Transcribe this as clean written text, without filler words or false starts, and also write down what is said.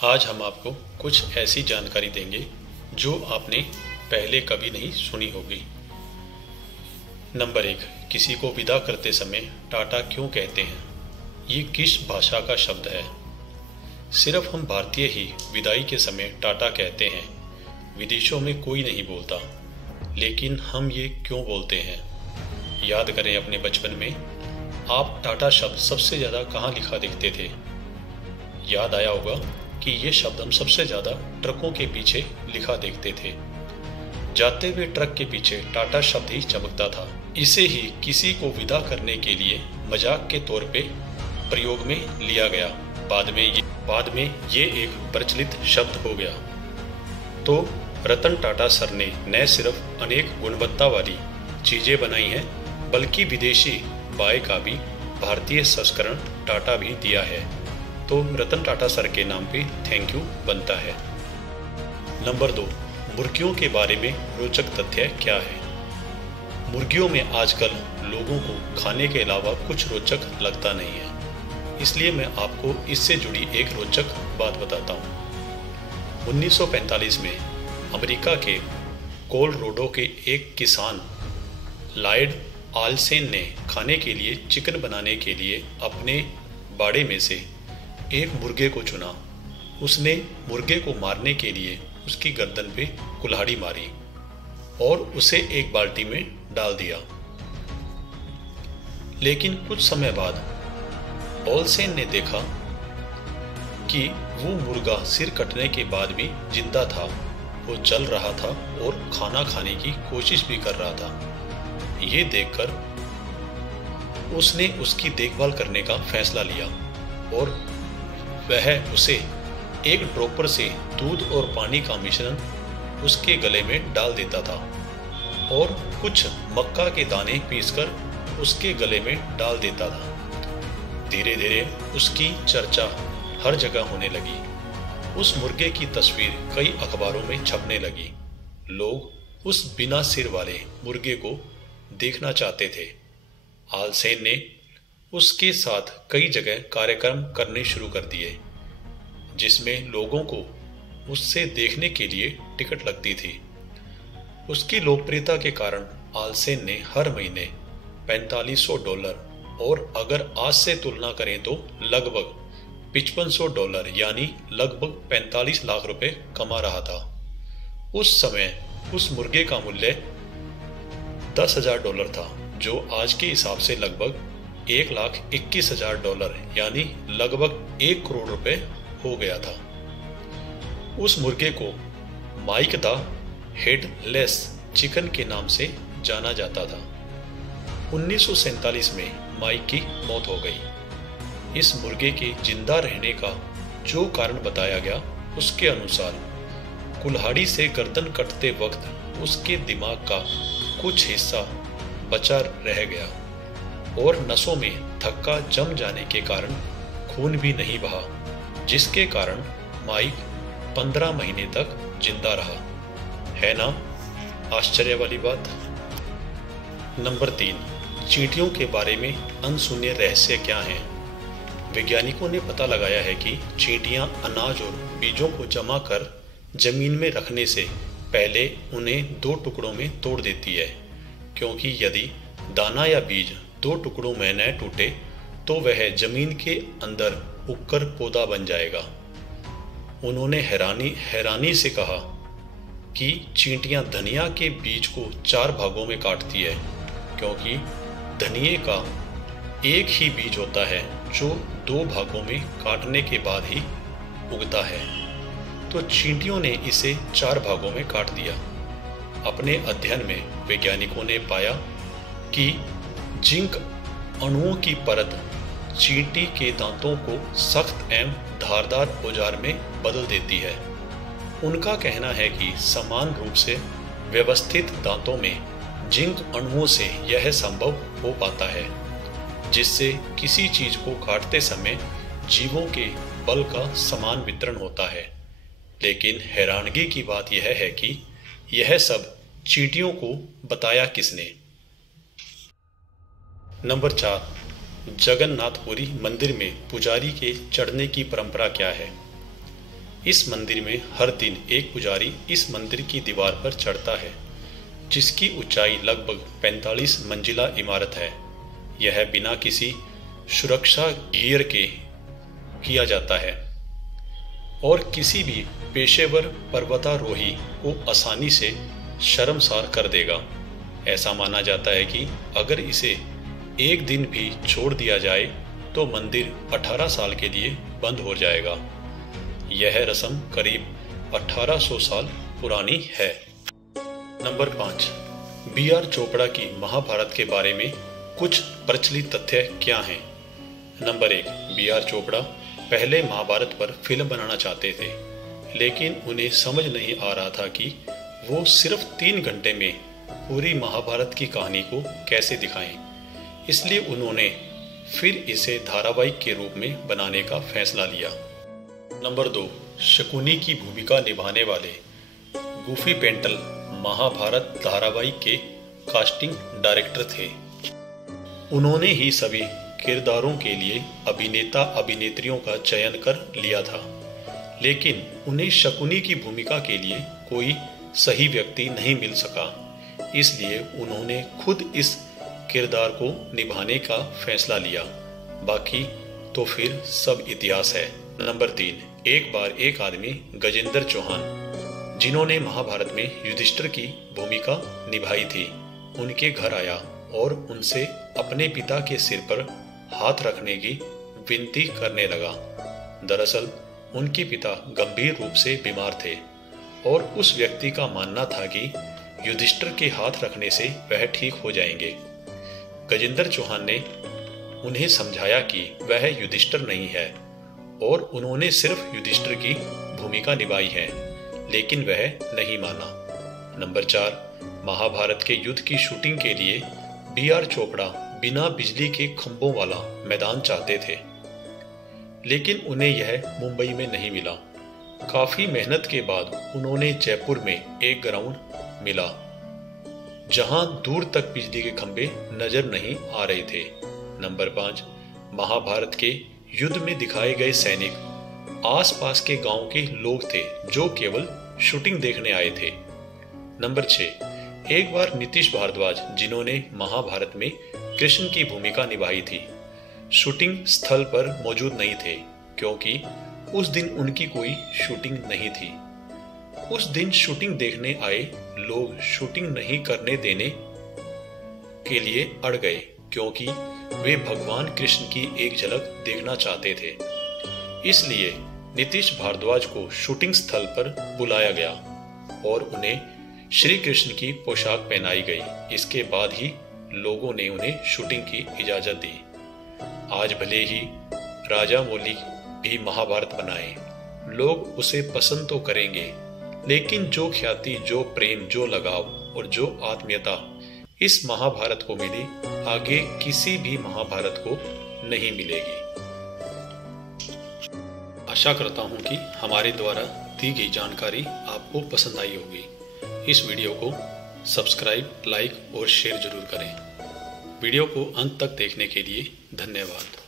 आज हम आपको कुछ ऐसी जानकारी देंगे जो आपने पहले कभी नहीं सुनी होगी। नंबर 1, किसी को विदा करते समय टाटा क्यों कहते हैं? ये किस भाषा का शब्द है? सिर्फ हम भारतीय ही विदाई के समय टाटा कहते हैं, विदेशों में कोई नहीं बोलता। लेकिन हम ये क्यों बोलते हैं? याद करें अपने बचपन में आप टाटा शब्द सबसे ज़्यादा कहाँ लिखा दिखते थे? याद आया होगा कि ये शब्द हम सबसे ज़्यादा ट्रकों के पीछे लिखा देखते थे। जाते हुए ट्रक के पीछे टाटा शब्द ही चमकता था। इसे ही किसी को विदा करने के लिए मजाक के तौर पे प्रयोग में लिया गया। बाद में ये एक प्रचलित शब्द हो गया। तो रतन टाटा सर ने न सिर्फ अनेक गुणवत्ता वाली चीज़ें बनाई हैं, बल्कि विदेशी बाय का भी भारतीय संस्करण टाटा भी दिया है। तो रतन टाटा सर के नाम पे थैंक यू बनता है। नंबर 2, मुर्गियों के बारे में रोचक तथ्य क्या है? मुर्गियों में आजकल लोगों को खाने के अलावा कुछ रोचक लगता नहीं है, इसलिए मैं आपको इससे जुड़ी एक रोचक बात बताता हूँ। 1945 में अमेरिका के कोलोराडो के एक किसान लॉयड आल्सेन ने खाने के लिए चिकन बनाने के लिए अपने बाड़े में से एक मुर्गे को चुना। उसने मुर्गे को मारने के लिए उसकी गर्दन पे कुल्हाड़ी मारी और उसे एक बाल्टी में डाल दिया। लेकिन कुछ समय बाद ओल्सेन ने देखा कि वो मुर्गा सिर कटने के बाद भी जिंदा था, वो चल रहा था और खाना खाने की कोशिश भी कर रहा था। ये देखकर उसने उसकी देखभाल करने का फैसला लिया और वह उसे एक ड्रॉपर से दूध और पानी का मिश्रण उसके गले में डाल देता था और कुछ मक्का के दाने पीसकर उसके गले में डाल देता था। धीरे धीरे उसकी चर्चा हर जगह होने लगी। उस मुर्गे की तस्वीर कई अखबारों में छपने लगी। लोग उस बिना सिर वाले मुर्गे को देखना चाहते थे। आल्सेन ने उसके साथ कई जगह कार्यक्रम करने शुरू कर दिए, जिसमें लोगों को उससे देखने के लिए टिकट लगती थी। उसकी लोकप्रियता के कारण आल्सेन ने हर महीने $4500 और अगर आज से तुलना करें तो लगभग $5500 यानी लगभग 45 लाख रुपए कमा रहा था। उस समय उस मुर्गे का मूल्य $10,000 था, जो आज के हिसाब से लगभग $1,21,000 यानी लगभग 1 करोड़ रुपए हो गया था। उस मुर्गे को माइक द हेडलेस चिकन के नाम से जाना जाता था। 1947 में माइक की मौत हो गई। इस मुर्गे के जिंदा रहने का जो कारण बताया गया, उसके अनुसार कुल्हाड़ी से गर्दन कटते वक्त उसके दिमाग का कुछ हिस्सा बचा रह गया और नसों में थक्का जम जाने के कारण खून भी नहीं बहा, जिसके कारण माइक 15 महीने तक जिंदा रहा। है ना आश्चर्य वाली बात? नंबर 3, चींटियों के बारे में अनसुने रहस्य क्या हैं? वैज्ञानिकों ने पता लगाया है कि चींटियां अनाज और बीजों को जमा कर जमीन में रखने से पहले उन्हें 2 टुकड़ों में तोड़ देती है, क्योंकि यदि दाना या बीज 2 टुकड़ों में न टूटे तो वह जमीन के अंदर उगकर पौधा बन जाएगा। उन्होंने हैरानी से कहा कि चींटियां धनिया के बीज को 4 भागों में काटती है, क्योंकि धनिये का एक ही बीज होता है जो 2 भागों में काटने के बाद ही उगता है। तो चींटियों ने इसे 4 भागों में काट दिया। अपने अध्ययन में वैज्ञानिकों ने पाया कि जिंक अणुओं की परत चींटी के दांतों को सख्त एवं धारदार औजार में बदल देती है। उनका कहना है कि समान रूप से व्यवस्थित दांतों में जिंक अणुओं से यह संभव हो पाता है, जिससे किसी चीज को काटते समय जीवों के बल का समान वितरण होता है। लेकिन हैरानगी की बात यह है कि यह सब चींटियों को बताया किसने? नंबर 4, जगन्नाथपुरी मंदिर में पुजारी के चढ़ने की परंपरा क्या है? इस मंदिर में हर दिन एक पुजारी इस मंदिर की दीवार पर चढ़ता है, जिसकी ऊंचाई लगभग 45 मंजिला इमारत है। यह बिना किसी सुरक्षा गियर के किया जाता है और किसी भी पेशेवर पर्वतारोही को आसानी से शर्मसार कर देगा। ऐसा माना जाता है कि अगर इसे एक दिन भी छोड़ दिया जाए तो मंदिर 18 साल के लिए बंद हो जाएगा। यह रस्म करीब 1800 साल पुरानी है। Number 5, B R. चोपड़ा की महाभारत के बारे में कुछ प्रचलित तथ्य क्या हैं? Number 1, B R. चोपड़ा पहले महाभारत पर फिल्म बनाना चाहते थे, लेकिन उन्हें समझ नहीं आ रहा था कि वो सिर्फ 3 घंटे में पूरी महाभारत की कहानी को कैसे दिखाएं। इसलिए उन्होंने फिर इसे धारावाहिक के रूप में बनाने का फैसला लिया। नंबर 2, शकुनी की भूमिका निभाने वाले गूफी पेंटल महाभारत धारावाहिक के कास्टिंग डायरेक्टर थे। उन्होंने ही सभी किरदारों के लिए अभिनेता अभिनेत्रियों का चयन कर लिया था, लेकिन उन्हें शकुनी की भूमिका के लिए कोई सही व्यक्ति नहीं मिल सका। इसलिए उन्होंने खुद इस किरदार को निभाने का फैसला लिया। बाकी तो फिर सब इतिहास है। नंबर 3, एक बार एक आदमी गजेंद्र चौहान, जिन्होंने महाभारत में युधिष्ठिर की भूमिका निभाई थी, उनके घर आया और उनसे अपने पिता के सिर पर हाथ रखने की विनती करने लगा। दरअसल उनके पिता गंभीर रूप से बीमार थे और उस व्यक्ति का मानना था कि युधिष्ठिर के हाथ रखने से वह ठीक हो जाएंगे। गजेंद्र चौहान ने उन्हें समझाया कि वह युधिष्ठिर नहीं है और उन्होंने सिर्फ युधिष्ठिर की भूमिका निभाई है, लेकिन वह नहीं माना। नंबर 4, महाभारत के युद्ध की शूटिंग के लिए बी.आर. चोपड़ा बिना बिजली के खंभों वाला मैदान चाहते थे, लेकिन उन्हें यह मुंबई में नहीं मिला। काफी मेहनत के बाद उन्होंने जयपुर में एक ग्राउंड मिला, जहां दूर तक बिजली के खंभे नजर नहीं आ रहे थे। नंबर 5, महाभारत के युद्ध में दिखाए गए सैनिक आसपास के गांव के लोग थे जो केवल शूटिंग देखने आए थे। नंबर 6, एक बार नीतीश भारद्वाज, जिन्होंने महाभारत में कृष्ण की भूमिका निभाई थी, शूटिंग स्थल पर मौजूद नहीं थे क्योंकि उस दिन उनकी कोई शूटिंग नहीं थी। उस दिन शूटिंग देखने आए लोग शूटिंग नहीं करने देने के लिए अड़ गए क्योंकि वे भगवान कृष्ण की एक झलक देखना चाहते थे। इसलिए नीतीश भारद्वाज को शूटिंग स्थल पर बुलाया गया और उन्हें श्री कृष्ण की पोशाक पहनाई गई। इसके बाद ही लोगों ने उन्हें शूटिंग की इजाजत दी। आज भले ही राजा मौली भी महाभारत बनाए, लोग उसे पसंद तो करेंगे, लेकिन जो ख्याति, जो प्रेम, जो लगाव और जो आत्मीयता इस महाभारत को मिली, आगे किसी भी महाभारत को नहीं मिलेगी। आशा करता हूं कि हमारे द्वारा दी गई जानकारी आपको पसंद आई होगी। इस वीडियो को सब्सक्राइब, लाइक और शेयर जरूर करें। वीडियो को अंत तक देखने के लिए धन्यवाद।